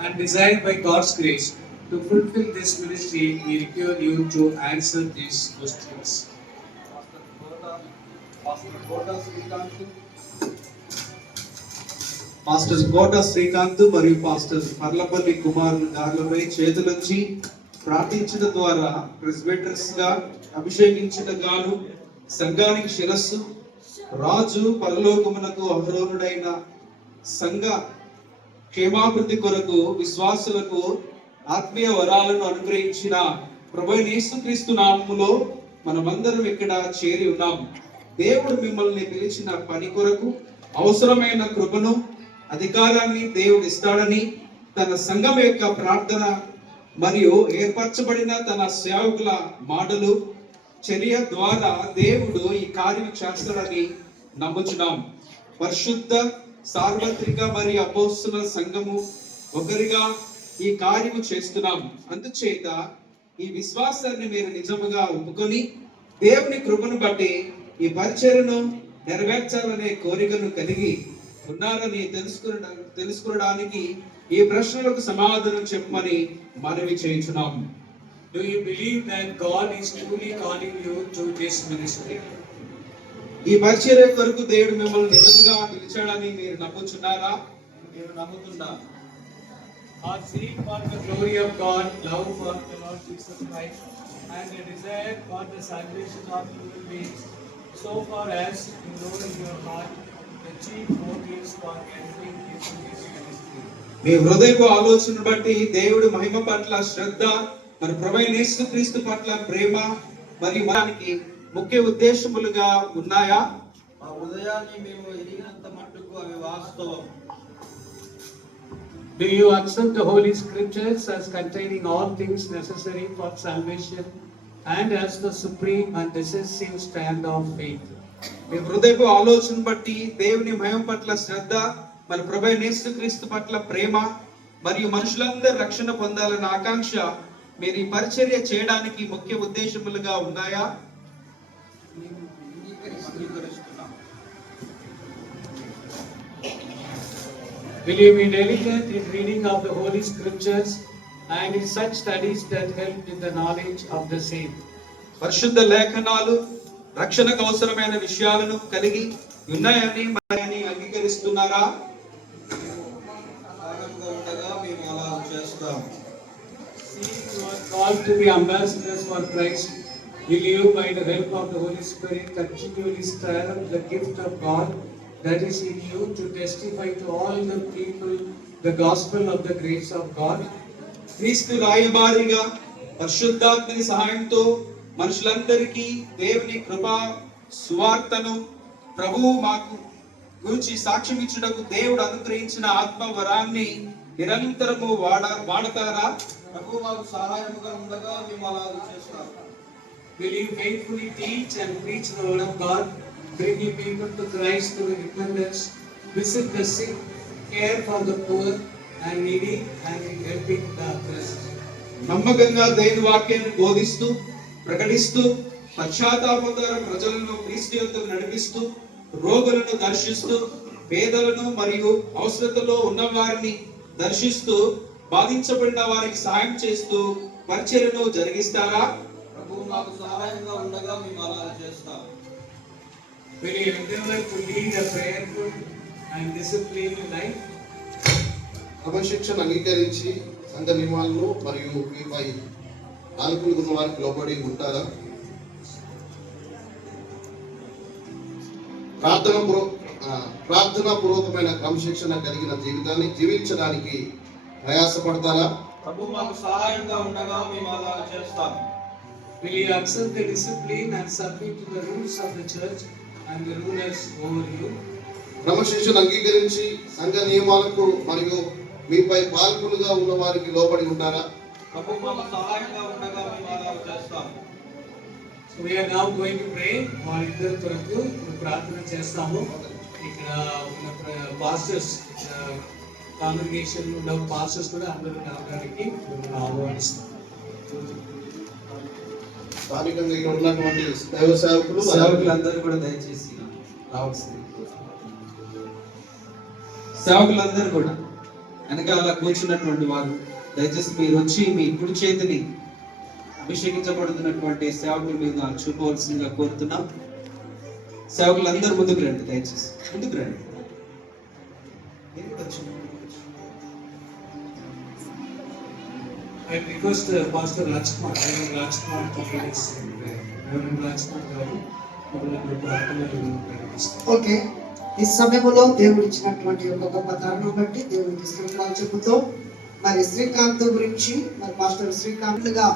and desired by God's grace. To fulfill this ministry, we require you to answer these questions. Master Kota Srikanth మరియు pastor Parlapalli Kumar గారులపై చేతులుంచి ప్రార్థించడం ద్వారా ప్రెస్బిటర్స్ గా అభిషేకించడం గాను సంఘానికి శిరస్సు రాజు పరలోకమునకు అహరోనుడైన సంఘ క్షేమాభివృద్ధి కొరకు విశ్వాసులకు ఆత్మీయ వరాలను అనుగ్రహించిన ప్రభువైన యేసుక్రీస్తు నామములో మనమందరం ఇక్కడ చేరి ఉన్నాం. దేవుడు మిమ్మల్ని పిలిచిన పని కొరకు అవసరమైన కృపను అధికారాన్ని దేవుడు ఇస్తాడని తన సంఘం యొక్క ప్రార్థన మరియు ఏర్పరచబడిన తన సేవకుల మాటలు చర్య ద్వారా దేవుడు ఈ కార్యం చేస్తాడని నమ్ముచున్నాం. పరిశుద్ధ సార్వత్రిక మరియు అపోస్తుల సంఘము ఒకరిగా ఈ కార్యము చేస్తున్నాం. అందుచేత ఈ విశ్వాసాన్ని మీరు నిజముగా ఒప్పుకొని దేవుని కృపను బట్టి ఈ పరిచర్యను నెరవేర్చాలనే కోరికను కలిగి ఉన్నారని తెలుసుకోవడానికి ఈ ప్రశ్నలకు సమాధానం చెప్పమని మనవి చేయించున్నాం. Do you believe that God is truly calling you to this ministry? ఈ పరిచర్య కొరకు దేవుడు మిమ్మల్ని నిజంగా పిలిచాడని మీరు నమ్ముచున్నారా? మీరు నమ్ముతున్నారు. Our seek for the glory of God, love for the Lord Jesus Christ, and a desire for the salvation of human beings, so far as you know in your heart the chief motives for entering into this ministry. మీ హృదయపు ఆలోచన బట్టి దేవుడు మహిమ పట్ల శ్రద్ధ, మన ప్రభువైన యేసుక్రీస్తు పట్ల ప్రేమ మరియు మనకి ముఖ్య ఉద్దేశములుగా ఉన్నాయా? ఆ హృదయాన్ని మేము ఎరిగినంత మట్టుకు అవి వాస్తవం. Do you accept the Holy Scriptures as containing all things necessary for salvation and as the supreme and decisive stand of faith? మీ హృదయపు ఆలోచన బట్టి దేవుని మహిమ పట్ల శ్రద్ధ, మన ప్రభువైన యేసుక్రీస్తు పట్ల ప్రేమ మరియు మనుషులందరూ రక్షణ పొందాలన్న ఆకాంక్ష మీరు ఈ పరిచర్య చేయడానికి ముఖ్య ఉద్దేశములుగా ఉన్నాయా? Will you be diligent in reading of the Holy Scriptures and in such studies that help in the knowledge of the same? పరిశుద్ధ లేఖనాలు రక్షణకు అవసరమైన విషయాలను కలిగి ఉన్నాయని మరి అంగీకరిస్తున్నారా? మేము అలా చేస్తాం. Seeing you are called to be ambassadors for Christ, will you, by the help of the Holy Spirit, continually stir up the gift of God that is in you to testify to all the people the gospel of the grace of God? క్రీస్తు రాయబారిగా పరిశుద్ధాత్మని సహాయంతో మనుషులందరికీ దేవుని కృపా సువార్తను ప్రభువు మాకు గురించి సాక్ష్యం ఇచ్చుటకు దేవుడు అనుగ్రహించిన ఆత్మ వరాన్ని నిరంతరము వాడతారా? ప్రభువు మాకు సహాయముగా ఉండగా మేము అలా చేస్తాం. Will you faithfully teach and preach the word of God, bringing people to Christ through repentance, visit the sick, care for the poor and needy, and in helping the oppressed? నమ్మకంగా దేవుని వాక్యాన్ని బోధిస్తూ ప్రకటిస్తూ పశ్చాత్తాపం ద్వారా ప్రజలను క్రీస్తు యందు నడిపిస్తూ రోగులను దర్శిస్తూ పేదలను మరియు అవసరతలో ఉన్న వారిని దర్శిస్తూ బాధించబడిన వారికి సహాయం చేస్తూ పరిచర్యను జరిగిస్తారా? ప్రభువు మాకు సహాయంగా ఉండగా మేము అలా చేస్తాం. Will you endeavor to lead a prayerful and disciplined life? క్రమశిక్షణ అంగీకరించి సంఘ నియమాలను మరియు మీపై ఆనుకున్న వారికి లోబడి ఉంటారా? ప్రార్థనాపూర్వకమైన క్రమశిక్షణ కలిగిన జీవితాన్ని జీవించడానికి ప్రయాసపడతారా? ప్రభువు మాకు సహాయంగా ఉండగా మేము అలా చేస్తాం. Will you accept the discipline and submit to the rules of the church and the rulers over you? క్రమశిక్షణ అంగీకరించి సంఘ నియమాలకు మరియు మీపై పాల్గొలుగా ఉన్న వారికి లోబడి ఉంటారా? ప్రభువు మాకు సహాయంగా ఉండగా మేము అలా చేస్తాం. So we are now going to pray. వాళ్ళిద్దరు కొరకు ప్రార్థన చేస్తాము. ఇక్కడ ఉన్న పాస్టర్స్ కాంగ్రిగేషన్ ఉన్న పాస్టర్స్ కూడా అందరూ రావడానికి ఆహ్వానిస్తాం. స్థానికంగా ఇక్కడ ఉన్నటువంటి దైవ సేవకులందరూ కూడా దయచేసి రావాల్సింది. సేవకులందరూ కూడా వెనకాల కూర్చున్నటువంటి వారు దయచేసి మీరు వచ్చి మీ కుడి చేతిని అభిషేకించబడుతున్నటువంటి సేవకుల మీద చూపవలసిందిగా కోరుతున్నాం. సేవకులందరూ ముందుకు రండి, దయచేసి ముందుకు రండి. I request Pastor Rajkumar, Reverend Rajkumar to finish in prayer. Reverend Rajkumar గారు మనకు ప్రార్థనలు నడిపిస్తారు. ఓకే, ఈ సమయంలో దేవుడు ఇచ్చినటువంటి ఒక గొప్ప తరుణం బట్టి దేవుడికి స్తోత్రాలు చెబుతూ మరి శ్రీకాంత్ గురించి మరి మాస్టర్ శ్రీకాంత్ గా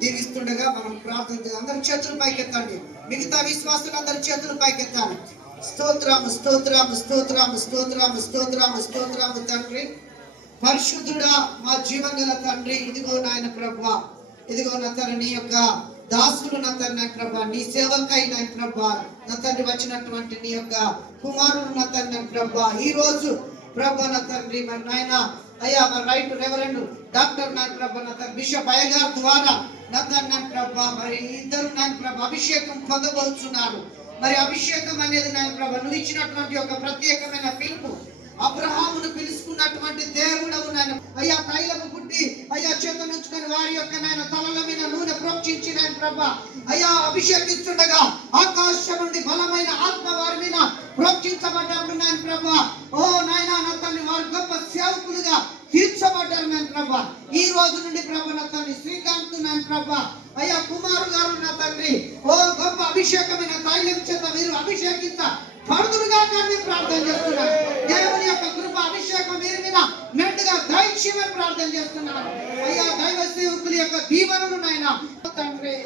దీవిస్తుండగా మనం ప్రార్థన అందరి చేతులు పైకెత్తండి. మిగతా విశ్వాసులు అందరి చేతులు పైకెత్తాలి. స్తోత్రము స్తోత్రము స్తోత్రము స్తోత్రము స్తోత్రము స్తోత్రము తండ్రి, పరిశుద్ధుడా, మా జీవగల తండ్రి, ఇదిగో నాయన ప్రభువా, ఇదిగో నా తండ్రి నీ యొక్క దాసులు నా తండ్రి నా ప్రభా, నీ సేవకై నా ప్రభా, నా తండ్రి వచ్చినటువంటి నీ యొక్క కుమారుడు నా తండ్రి నా ప్రభా, ఈ రోజు ప్రభా నా తండ్రి మరి నాయన అయ్యా మరి రైట్ రెవరెండ్ డాక్టర్ నా ప్రభా నా తండ్రి బిషప్ అయ్యగారు ద్వారా నా తండ్రి నా ప్రభా మరి ఇద్దరు నా ప్రభా అభిషేకం పొందబోతున్నారు. మరి అభిషేకం అనేది నా ప్రభా నువ్వు ఇచ్చినటువంటి ఒక ప్రత్యేకమైన పిలుపు. అబ్రహామును పిలుచుకున్నటువంటి దేవుడవు నాయన అయ్యా, తైలము పుట్టి అయ్యా చేత నుంచుకొని వారి యొక్క నాయన తలల మీద నూనె ప్రోక్షించి నాయన ప్రభా అయ్యా అభిషేకిస్తుండగా ఆకాశం నుండి బలమైన ఆత్మ వారి మీద ప్రోక్షించబడ్డప్పుడు నాయన ప్రభా, ఓ నాయన నా తల్లి వారు గొప్ప సేవకులుగా తీర్చబడ్డారు నాయన ప్రభా. ఈ రోజు నుండి ప్రభా నా తల్లి శ్రీకాంత్ నాయన ప్రభా అయ్యా కుమారు గారు నా తండ్రి ఓ గొప్ప అభిషేకమైన తైలం చేత మీరు అభిషేకించ పడుదురుగా కానీ ప్రార్థన చేస్తున్నాను. దేవుని యొక్క కృప అభిషేకం వీరి మీద మెండుగా దయచేయమని ప్రార్థన చేస్తున్నాను. అయ్యా దైవ సేవకుల యొక్క దీవెనలు నాయన తండ్రి.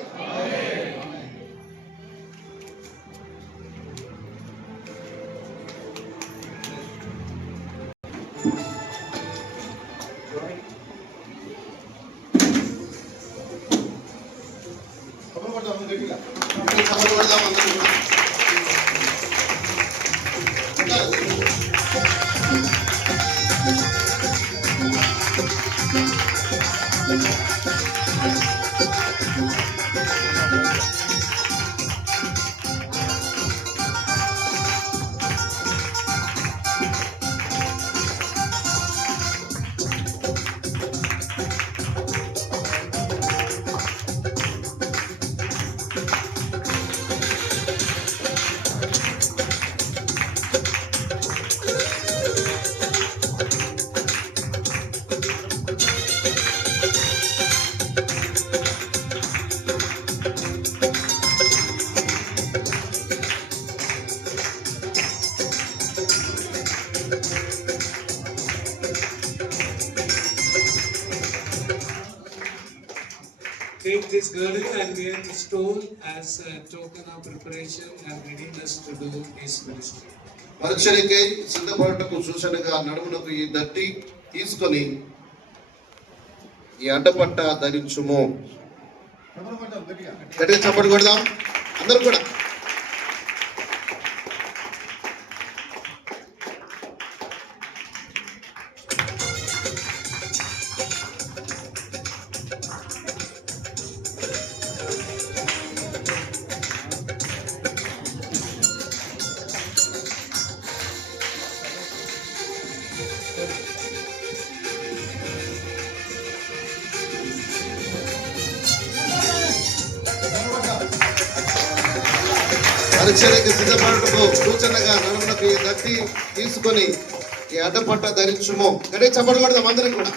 Take this girdle and wear the stone as a token of preparation and readiness to do his ministry. పరిచర్యకై సిద్ధపడటకు సూచనగా నడుమునకు ఈ దట్టి తీసుకొని ఈ అడ్డపట్ట ధరించుము. గట్టిగా చప్పట్లు కొడదాం అందరూ కూడా. పరిచర్యకు సిద్ధపడటకు సూచనగా నడుమునకు ఈ దట్టి తీసుకొని ఈ అడ్డపట్ట ధరించుము. గట్టిగా చప్పట్లు కొడదాం అందరం కూడా.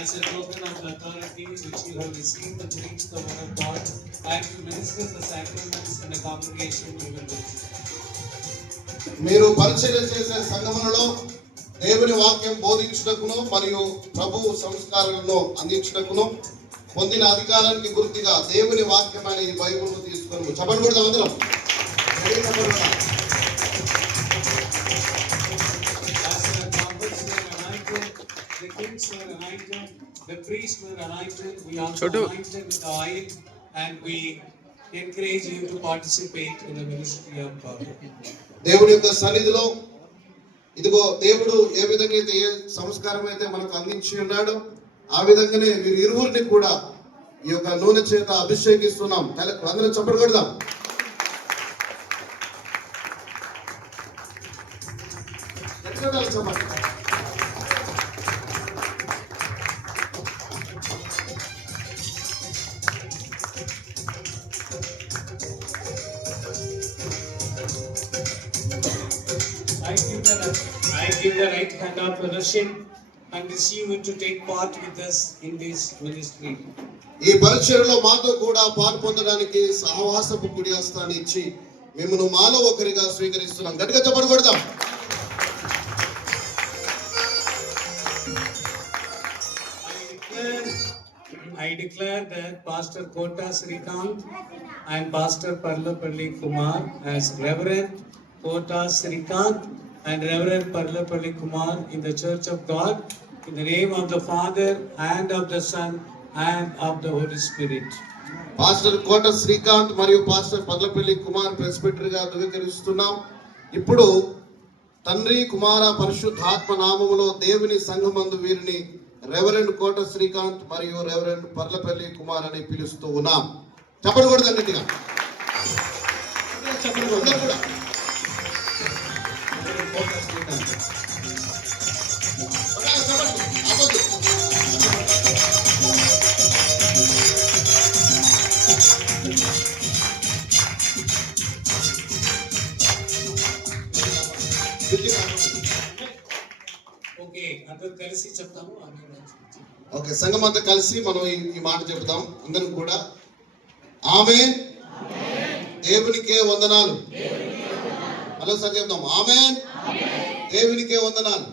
As a token of the authority which you have received to preach the word of God and to minister the sacraments in the congregation you will do. మీరు పరిచర్య చేసే సంఘములలో దేవుని వాక్యం బోధించుటకును మరియు ప్రభువు సంస్కారాలను అందించుటకును పొందిన అధికారానికి గుర్తుగా దేవుని వాక్యం అనే ఈ బైబిల్ను తీసుకొని చప్పట్లు కొడదాం అందరం. The kings were anointed, the priests were anointed, we also anointed with the oil, and we encourage you to participate in the ministry of God. దేవుని యొక్క సన్నిధిలో ఇదిగో దేవుడు ఏ విధంగా అయితే ఏ సంస్కారం అయితే మనకు అందించి ఉన్నాడో ఆ విధంగానే వీరు ఇరువురిని కూడా ఈ యొక్క నూనె చేత అభిషేకిస్తున్నాం. అందరం చప్పట్లు కొడదాం. కొట్టాలి చెప్పండి. I give the right hand of fellowship and receive you to take part with us in this ministry. ఈ పరిచర్యలో మాతో కూడా పాలు పొందడానికి సహవాసపు కుడి హస్తాన్ని ఇచ్చి మిమ్మల్ని మాలో ఒకరిగా స్వీకరిస్తున్నాం. గట్టిగా చెప్పండి కొడదాం. I declare that Pastor Kota Srikanth and Pastor Parlapalli Kumar as Reverend Kota Srikanth and Reverend Parlapalli Kumar in the Church of God, in the name of the Father and of the Son and of the Holy Spirit. Pastor Kota Srikanth మరియు pastor Parlapalli Kumar ప్రెస్బిటరీగా ధృవీకరిస్తున్నాం. ఇప్పుడు తండ్రి కుమార పరిశుద్ధాత్మ నామములో దేవుని సంఘమందు వీరిని reverend కోట శ్రీకాంత్ మరియు రెవరెండ్ పర్లపల్లి కుమార్ అని పిలుస్తూ ఉన్నాం. చెప్పండి కూడా గట్టిగా చెప్పండి కూడా. కోట శ్రీకాంత్ ఓకే, అందరూ కలిసి చెప్తాము. ఓకే, సంఘం అంతా కలిసి మనం ఈ మాట చెప్తాం అందరం కూడా. ఆమేన్. దేవునికే వందనాలు. మరోసారి చెప్తాం. ఆమేన్. దేవునికే వందనాలు.